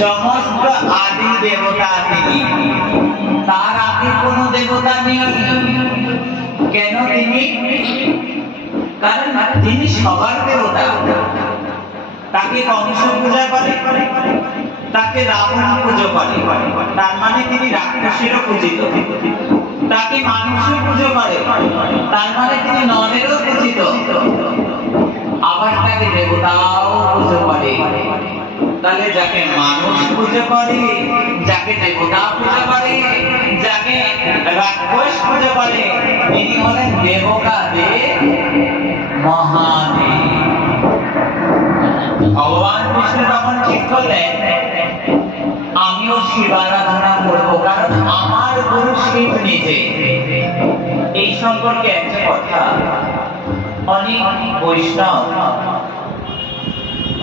সমস্ত আদি দেবতা তিনি, তার আগে কোনো দেবতা নেই। কেন তিনি? কারণ তিনি সবার দেবতা। তাকে কংস পূজা করে, তাকে রাবণ পুজো করে, তার মানে তিনি রাক্ষসেরও পূজিত। তাকে মানুষও পুজো করে, তার মানে তিনি নরেরও পূজিত। আবার তাকে দেবতাও পুজো করে। তাহলে যাকে মানুষ পুজো করে, যাকে দেবতা পুজো করে, যাকে রাক্ষস পুজো করে, তিনি হলেন দেবকাদের মহাদেব। ভগবান বিষ্ণু তখন ঠিক করলেন, আমিও শিব আরাধনা করবো, কারণ আমার গুরু শিব নিজে। এই সম্পর্কে একটা কথা, অনেক বৈষ্ণব